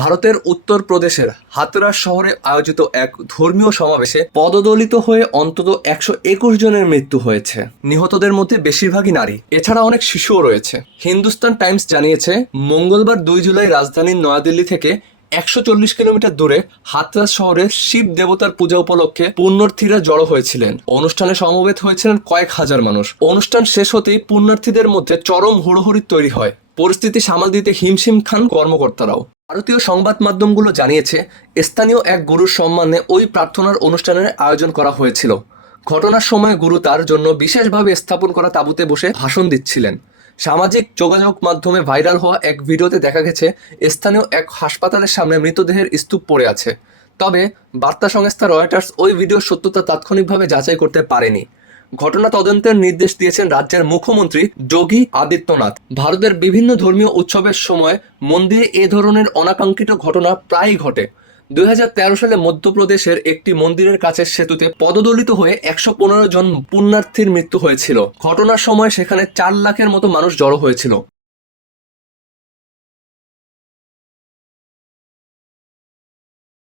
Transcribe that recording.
ভারতের উত্তরপ্রদেশের হাতরাস শহরে আয়োজিত এক ধর্মীয় সমাবেশে পদদলিত হয়ে অন্তত 121 জনের মৃত্যু হয়েছে। নিহতদের মধ্যে বেশিরভাগই নারী, এছাড়া অনেক শিশুও রয়েছে। হিন্দুস্তান টাইমস জানিয়েছে, মঙ্গলবার 2 জুলাই রাজধানীর নয়াদিল্লি থেকে 140 কিলোমিটার দূরে হাতরাস শহরে শিব দেবতার পূজা উপলক্ষে পুণ্যার্থীরা জড়ো হয়েছিলেন। অনুষ্ঠানে সমবেত হয়েছিলেন কয়েক হাজার মানুষ। অনুষ্ঠান শেষ হতেই পুণ্যার্থীদের মধ্যে চরম হুড়োহুড়ি তৈরি হয়। পরিস্থিতি সামাল দিতে হিমশিম খান কর্মকর্তারাও। ভারতীয় সংবাদ মাধ্যমগুলো জানিয়েছে, স্থানীয় এক গুরুর সম্মানে ওই প্রার্থনার অনুষ্ঠানের আয়োজন করা হয়েছিল। ঘটনার সময় গুরু তার জন্য বিশেষভাবে স্থাপন করা তাঁবুতে বসে ভাষণ দিচ্ছিলেন। সামাজিক যোগাযোগ মাধ্যমে ভাইরাল হওয়া এক ভিডিওতে দেখা গেছে, স্থানীয় এক হাসপাতালের সামনে মৃতদেহের স্তূপ পড়ে আছে। তবে বার্তা সংস্থা রয়টার্স ওই ভিডিওর সত্যতা তাৎক্ষণিকভাবে যাচাই করতে পারেনি। ঘটনা তদন্তের নির্দেশ দিয়েছেন রাজ্যের মুখ্যমন্ত্রী যোগী আদিত্যনাথ। ভারতের বিভিন্ন ধর্মীয় উৎসবের সময় মন্দিরে এ ধরনের অনাকাঙ্ক্ষিত ঘটনা প্রায়ই ঘটে। 2013 সালে মধ্যপ্রদেশের একটি মন্দিরের কাছের সেতুতে পদদলিত হয়ে 115 জন পুণ্যার্থীর মৃত্যু হয়েছিল। ঘটনার সময় সেখানে 4 লাখের মতো মানুষ জড়ো হয়েছিল।